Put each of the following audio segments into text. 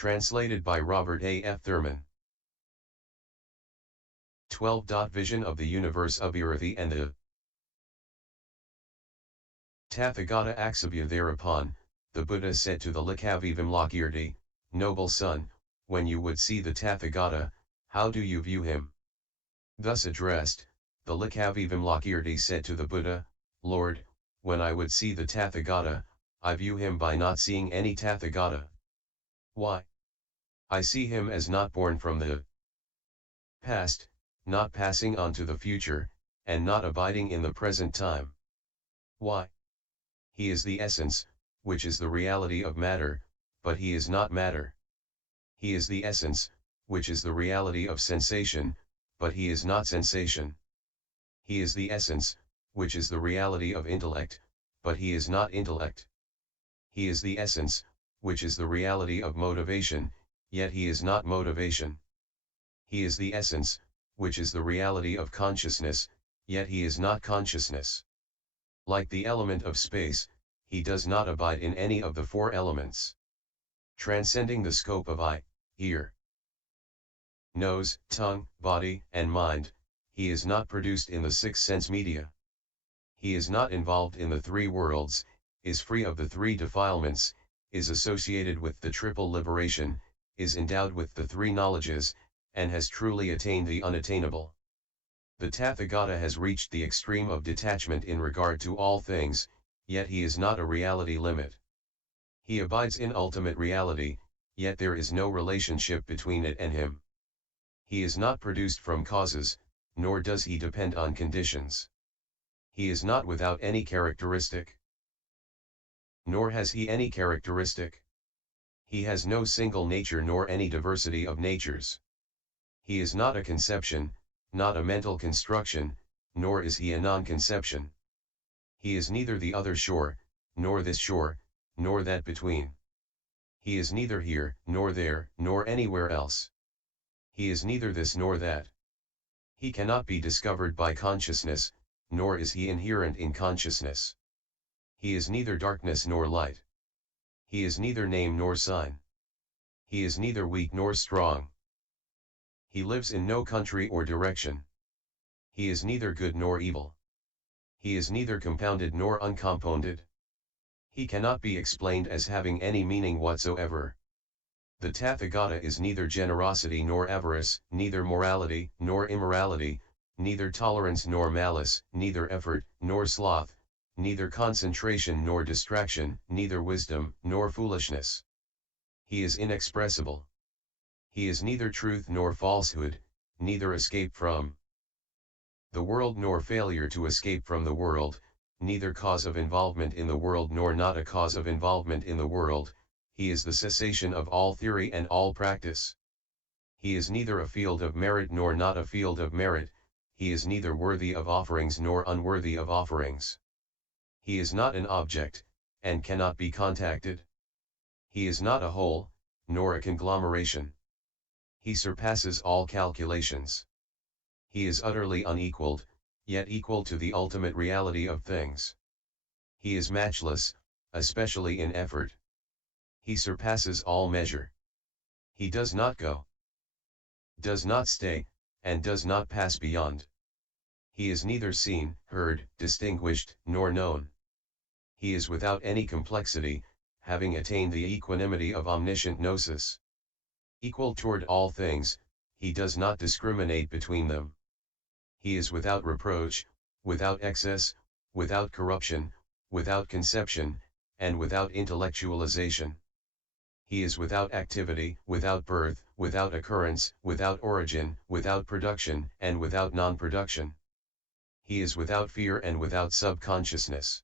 Translated by Robert A. F. Thurman. 12. Vision of the universe of Irati and the Tathágata Aksobhy. Thereupon, the Buddha said to the Licchavi Vimalakirti, "Noble son, when you would see the Tathágata, how do you view him?" Thus addressed, the Licchavi Vimalakirti said to the Buddha, "Lord, when I would see the Tathágata, I view him by not seeing any Tathágata. Why? I see him as not born from the past, not passing on to the future, and not abiding in the present time. Why? He is the essence, which is the reality of matter, but he is not matter. He is the essence, which is the reality of sensation, but he is not sensation. He is the essence, which is the reality of intellect, but he is not intellect. He is the essence, which is the reality of motivation, yet he is not motivation. He is the essence, which is the reality of consciousness, yet he is not consciousness. Like the element of space, he does not abide in any of the four elements. Transcending the scope of eye, ear, nose, tongue, body, and mind, he is not produced in the six sense media. He is not involved in the three worlds, is free of the three defilements, is associated with the triple liberation, is endowed with the three knowledges, and has truly attained the unattainable. The Tathágata has reached the extreme of detachment in regard to all things, yet he is not a reality limit. He abides in ultimate reality, yet there is no relationship between it and him. He is not produced from causes, nor does he depend on conditions. He is not without any characteristic. Nor has he any characteristic. He has no single nature nor any diversity of natures. He is not a conception, not a mental construction, nor is he a non-conception. He is neither the other shore, nor this shore, nor that between. He is neither here, nor there, nor anywhere else. He is neither this nor that. He cannot be discovered by consciousness, nor is he inherent in consciousness. He is neither darkness nor light. He is neither name nor sign. He is neither weak nor strong. He lives in no country or direction. He is neither good nor evil. He is neither compounded nor uncompounded. He cannot be explained as having any meaning whatsoever. The Tathágata is neither generosity nor avarice, neither morality nor immorality, neither tolerance nor malice, neither effort nor sloth, neither concentration nor distraction, neither wisdom nor foolishness. He is inexpressible. He is neither truth nor falsehood, neither escape from the world nor failure to escape from the world, neither cause of involvement in the world nor not a cause of involvement in the world. He is the cessation of all theory and all practice. He is neither a field of merit nor not a field of merit, he is neither worthy of offerings nor unworthy of offerings. He is not an object, and cannot be contacted. He is not a whole, nor a conglomeration. He surpasses all calculations. He is utterly unequaled, yet equal to the ultimate reality of things. He is matchless, especially in effort. He surpasses all measure. He does not go, does not stay, and does not pass beyond. He is neither seen, heard, distinguished, nor known. He is without any complexity, having attained the equanimity of omniscient gnosis. Equal toward all things, he does not discriminate between them. He is without reproach, without excess, without corruption, without conception, and without intellectualization. He is without activity, without birth, without occurrence, without origin, without production, and without non-production. He is without fear and without subconsciousness.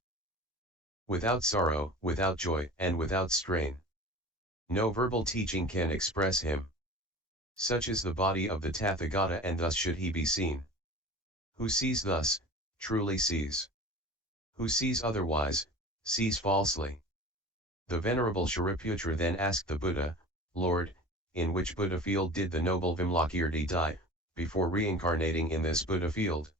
Without sorrow, without joy, and without strain. No verbal teaching can express him. Such is the body of the Tathágata, and thus should he be seen. Who sees thus, truly sees. Who sees otherwise, sees falsely. The Venerable Shariputra then asked the Buddha, "Lord, in which Buddha field did the noble Vimalakirti die, before reincarnating in this Buddha field?"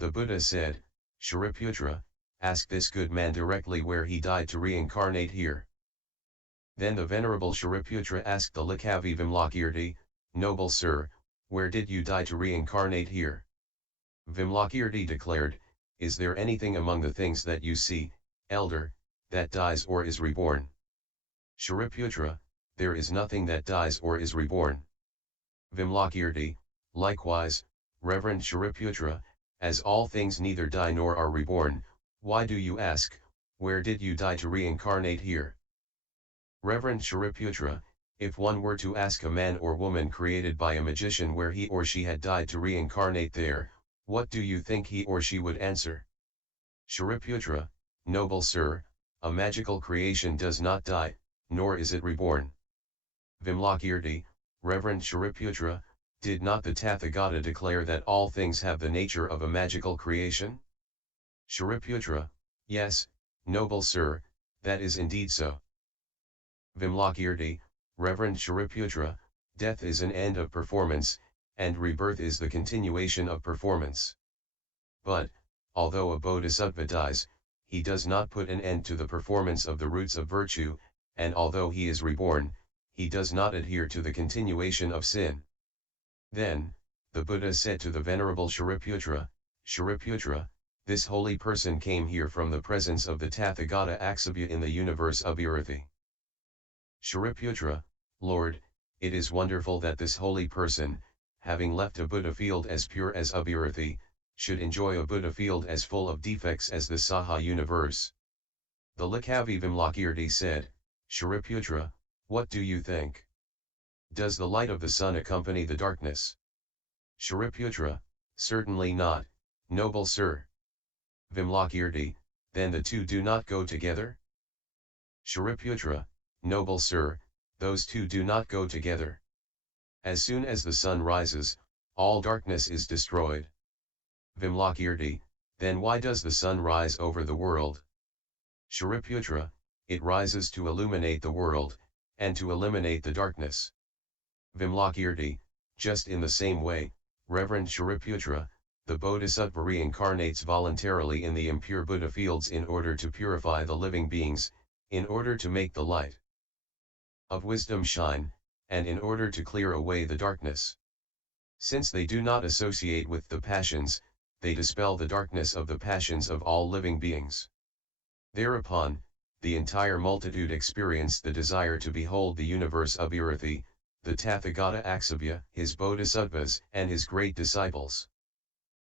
The Buddha said, "Shariputra, ask this good man directly where he died to reincarnate here." Then the Venerable Shariputra asked the Licchavi Vimalakirti, "Noble sir, where did you die to reincarnate here?" Vimalakirti declared, "Is there anything among the things that you see, elder, that dies or is reborn?" Shariputra, "There is nothing that dies or is reborn." Vimalakirti, likewise, Reverend Shariputra, as all things neither die nor are reborn, why do you ask, where did you die to reincarnate here? Reverend Shariputra, if one were to ask a man or woman created by a magician where he or she had died to reincarnate there, what do you think he or she would answer? Shariputra, "Noble sir, a magical creation does not die, nor is it reborn." Vimalakirti, Reverend Shariputra, did not the Tathágata declare that all things have the nature of a magical creation? Shariputra, "Yes, noble sir, that is indeed so." Vimalakirti, Reverend Shariputra, death is an end of performance, and rebirth is the continuation of performance. But, although a bodhisattva dies, he does not put an end to the performance of the roots of virtue, and although he is reborn, he does not adhere to the continuation of sin. Then, the Buddha said to the Venerable Shariputra, "Shariputra, this holy person came here from the presence of the Tathágata Aksobhy in the universe of Abhirati." Shariputra, "Lord, it is wonderful that this holy person, having left a Buddha field as pure as Abhirati, should enjoy a Buddha field as full of defects as the Saha universe." The Licchavi Vimalakirti said, "Shariputra, what do you think? Does the light of the sun accompany the darkness?" Shariputra, "Certainly not, noble sir." Vimalakirti, "Then the two do not go together?" Shariputra, "Noble sir, those two do not go together. As soon as the sun rises, all darkness is destroyed." Vimalakirti, "Then why does the sun rise over the world?" Shariputra, "It rises to illuminate the world, and to eliminate the darkness." Vimalakirti, "Just in the same way, Reverend Shariputra, the Bodhisattva reincarnates voluntarily in the impure Buddha fields in order to purify the living beings, in order to make the light of wisdom shine, and in order to clear away the darkness. Since they do not associate with the passions, they dispel the darkness of the passions of all living beings." Thereupon, the entire multitude experienced the desire to behold the universe of Abhirati, the Tathágata Aksobhy, his bodhisattvas, and his great disciples.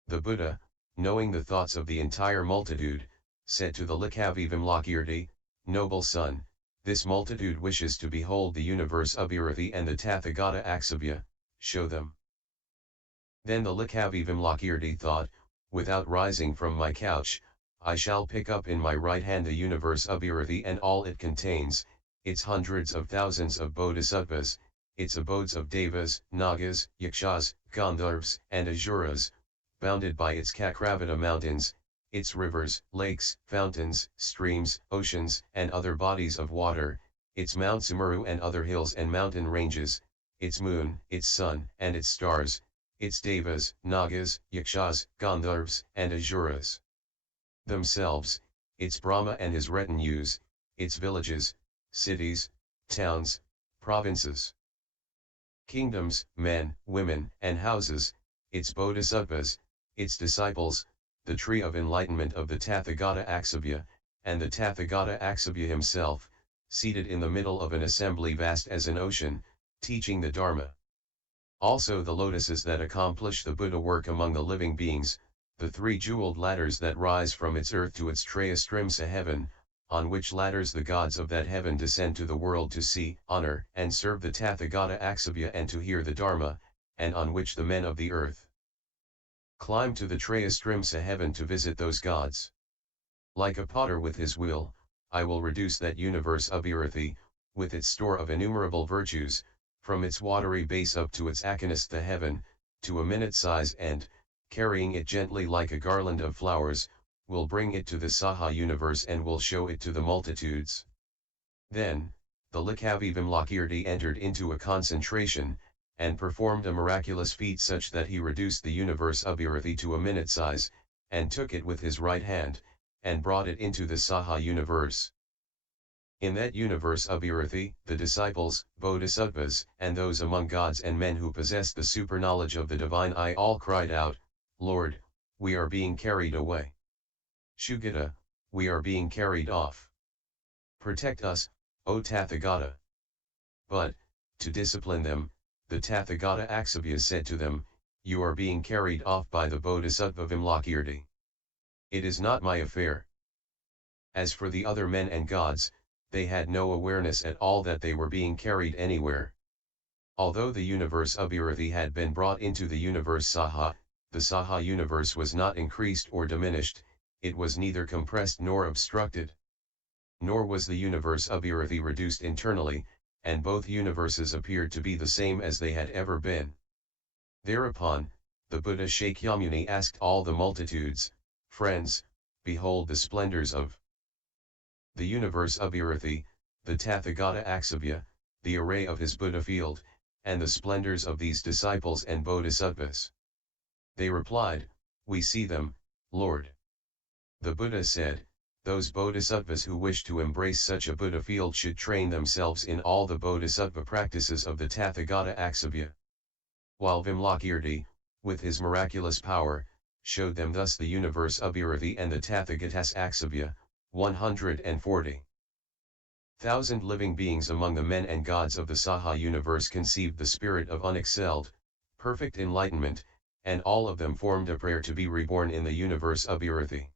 The Buddha, knowing the thoughts of the entire multitude, said to the Licchavi Vimalakirti, "Noble son, this multitude wishes to behold the universe of Abhirati and the Tathágata Aksobhy, show them." Then the Licchavi Vimalakirti thought, "Without rising from my couch, I shall pick up in my right hand the universe of Abhirati and all it contains, its hundreds of thousands of bodhisattvas, its abodes of devas, nagas, yakshas, gandharvas, and asuras, bounded by its Kakravata mountains, its rivers, lakes, fountains, streams, oceans, and other bodies of water, its Mount Sumeru and other hills and mountain ranges, its moon, its sun, and its stars, its devas, nagas, yakshas, gandharvas, and asuras themselves, its Brahma and his retinues, its villages, cities, towns, provinces, kingdoms, men, women, and houses, its bodhisattvas, its disciples, the tree of enlightenment of the Tathágata Aksobhy, and the Tathágata Aksobhy himself, seated in the middle of an assembly vast as an ocean, teaching the Dharma. Also the lotuses that accomplish the Buddha work among the living beings, the three jeweled ladders that rise from its earth to its Trayastrimsa heaven, on which ladders the gods of that heaven descend to the world to see, honor, and serve the Tathágata Aksobhy and to hear the Dharma, and on which the men of the earth climb to the Trayastrimsa heaven to visit those gods. Like a potter with his wheel, I will reduce that universe of Abhirati, with its store of innumerable virtues, from its watery base up to its Akanastha heaven, to a minute size and, carrying it gently like a garland of flowers, will bring it to the Saha universe and will show it to the multitudes. Then, the Licchavi Vimalakirti entered into a concentration, and performed a miraculous feat such that he reduced the universe of Abhirati to a minute size, and took it with his right hand, and brought it into the Saha universe. In that universe of Abhirati, the disciples, bodhisattvas, and those among gods and men who possessed the super-knowledge of the divine I all cried out, Lord, we are being carried away. Shugata, we are being carried off. Protect us, O Tathágata. But, to discipline them, the Tathágata Aksobhy said to them, you are being carried off by the Bodhisattva Vimalakirti. It is not my affair. As for the other men and gods, they had no awareness at all that they were being carried anywhere. Although the universe Abhirati had been brought into the universe Saha, the Saha universe was not increased or diminished, it was neither compressed nor obstructed. Nor was the universe Abhirati reduced internally, and both universes appeared to be the same as they had ever been. Thereupon, the Buddha Shakyamuni asked all the multitudes, friends, behold the splendors of the universe Abhirati, the Tathágata Aksobhy, the array of his Buddha field, and the splendors of these disciples and bodhisattvas. They replied, we see them, Lord. The Buddha said, those bodhisattvas who wish to embrace such a Buddha field should train themselves in all the bodhisattva practices of the Tathágata Aksobhy. While Vimalakirti, with his miraculous power, showed them thus the universe Abhirati and the Tathagatas Aksobhy, 140,000 living beings among the men and gods of the Saha universe conceived the spirit of unexcelled, perfect enlightenment, and all of them formed a prayer to be reborn in the universe Abhirati.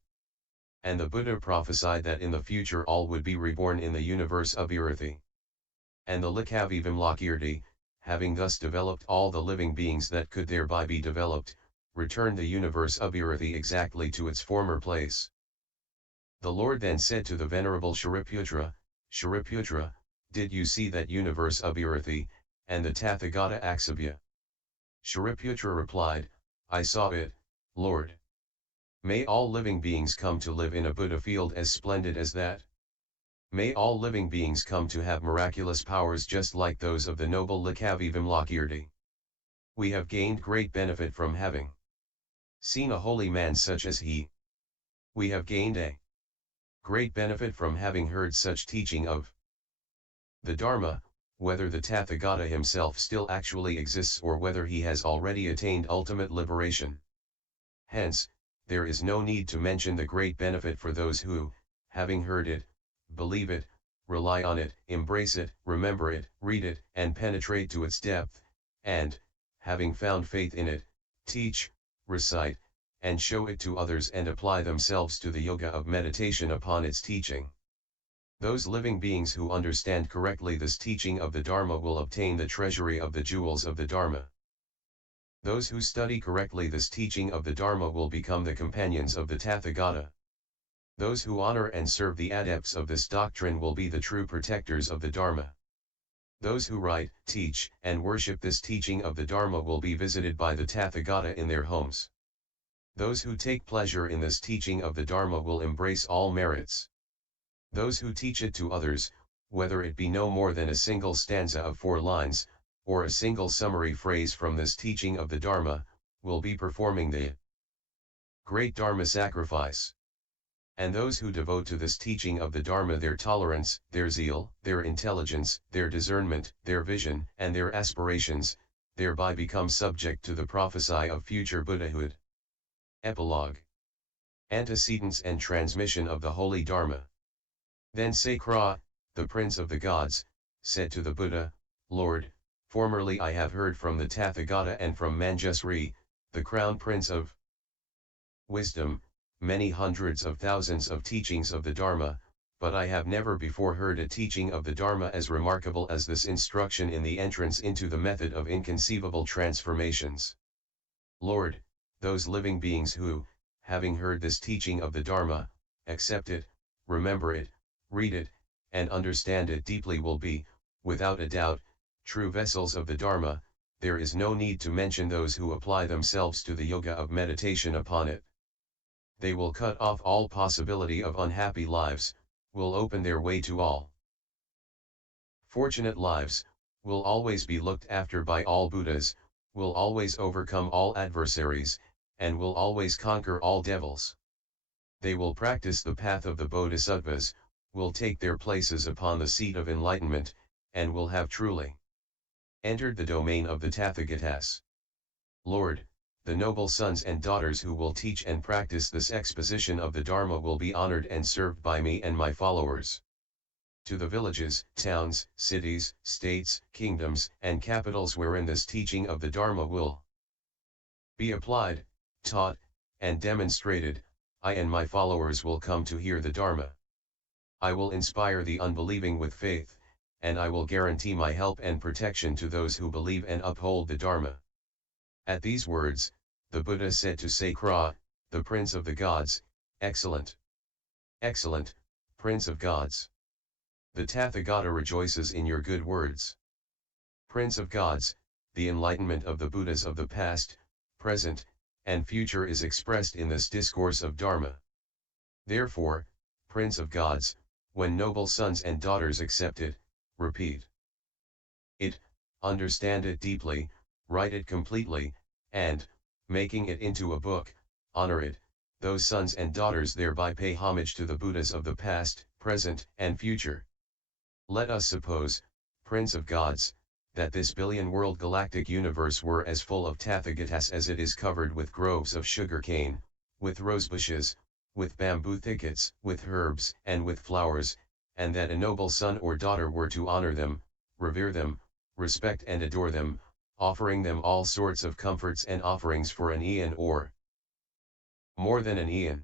And the Buddha prophesied that in the future all would be reborn in the universe Abhirati. And the Licchavi Vimalakirti, having thus developed all the living beings that could thereby be developed, returned the universe Abhirati exactly to its former place. The Lord then said to the Venerable Shariputra, Shariputra, did you see that universe Abhirati, and the Tathágata Aksobhy? Shariputra replied, I saw it, Lord. May all living beings come to live in a Buddha field as splendid as that. May all living beings come to have miraculous powers just like those of the noble Licchavi Vimalakirti. We have gained great benefit from having seen a holy man such as he. We have gained a great benefit from having heard such teaching of the Dharma, whether the Tathágata himself still actually exists or whether he has already attained ultimate liberation. Hence, there is no need to mention the great benefit for those who, having heard it, believe it, rely on it, embrace it, remember it, read it, and penetrate to its depth, and, having found faith in it, teach, recite, and show it to others and apply themselves to the yoga of meditation upon its teaching. Those living beings who understand correctly this teaching of the Dharma will obtain the treasury of the jewels of the Dharma. Those who study correctly this teaching of the Dharma will become the companions of the Tathágata. Those who honor and serve the adepts of this doctrine will be the true protectors of the Dharma. Those who write, teach, and worship this teaching of the Dharma will be visited by the Tathágata in their homes. Those who take pleasure in this teaching of the Dharma will embrace all merits. Those who teach it to others, whether it be no more than a single stanza of 4 lines, or a single summary phrase from this teaching of the Dharma, will be performing the great Dharma sacrifice. And those who devote to this teaching of the Dharma their tolerance, their zeal, their intelligence, their discernment, their vision, and their aspirations, thereby become subject to the prophecy of future Buddhahood. Epilogue. Antecedents and transmission of the Holy Dharma. Then Sakra, the Prince of the Gods, said to the Buddha, Lord, formerly I have heard from the Tathágata and from Manjusri, the Crown Prince of Wisdom, many hundreds of thousands of teachings of the Dharma, but I have never before heard a teaching of the Dharma as remarkable as this instruction in the entrance into the method of inconceivable transformations. Lord, those living beings who, having heard this teaching of the Dharma, accept it, remember it, read it, and understand it deeply will be, without a doubt, true vessels of the Dharma. There is no need to mention those who apply themselves to the yoga of meditation upon it. They will cut off all possibility of unhappy lives, will open their way to all fortunate lives, will always be looked after by all Buddhas, will always overcome all adversaries, and will always conquer all devils. They will practice the path of the Bodhisattvas, will take their places upon the seat of enlightenment, and will have truly entered the domain of the Tathagatas. Lord, the noble sons and daughters who will teach and practice this exposition of the Dharma will be honored and served by me and my followers. To the villages, towns, cities, states, kingdoms, and capitals wherein this teaching of the Dharma will be applied, taught, and demonstrated, I and my followers will come to hear the Dharma. I will inspire the unbelieving with faith, and I will guarantee my help and protection to those who believe and uphold the Dharma. At these words, the Buddha said to Sakra, the Prince of the Gods, Excellent! Excellent, Prince of Gods! The Tathagata rejoices in your good words. Prince of Gods, the enlightenment of the Buddhas of the past, present, and future is expressed in this discourse of Dharma. Therefore, Prince of Gods, when noble sons and daughters accept it, repeat it, understand it deeply, write it completely, and, making it into a book, honor it, those sons and daughters thereby pay homage to the Buddhas of the past, present, and future. Let us suppose, Prince of Gods, that this billion-world galactic universe were as full of Tathagatas as it is covered with groves of sugar cane, with rose bushes, with bamboo thickets, with herbs, and with flowers, and that a noble son or daughter were to honor them, revere them, respect and adore them, offering them all sorts of comforts and offerings for an eon or more than an eon.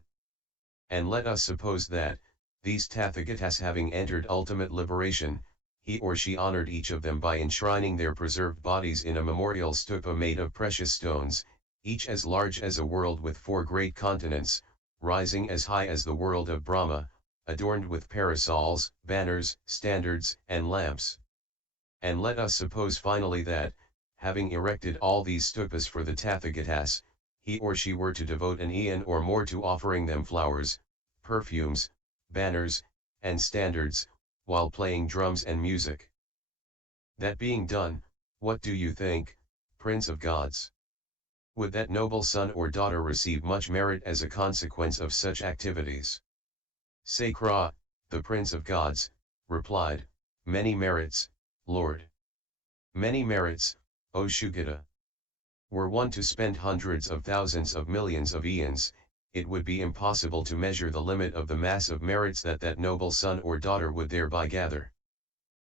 And let us suppose that, these Tathagatas having entered ultimate liberation, he or she honored each of them by enshrining their preserved bodies in a memorial stupa made of precious stones, each as large as a world with 4 great continents, rising as high as the world of Brahma, adorned with parasols, banners, standards, and lamps. And let us suppose finally that, having erected all these stupas for the Tathagatas, he or she were to devote an eon or more to offering them flowers, perfumes, banners, and standards, while playing drums and music. That being done, what do you think, Prince of Gods? Would that noble son or daughter receive much merit as a consequence of such activities? Sakra, the Prince of Gods, replied, Many merits, Lord. Many merits, O Shugata. Were one to spend hundreds of thousands of millions of eons, it would be impossible to measure the limit of the mass of merits that noble son or daughter would thereby gather.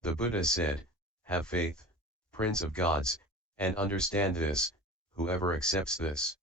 The Buddha said, Have faith, Prince of Gods, and understand this, whoever accepts this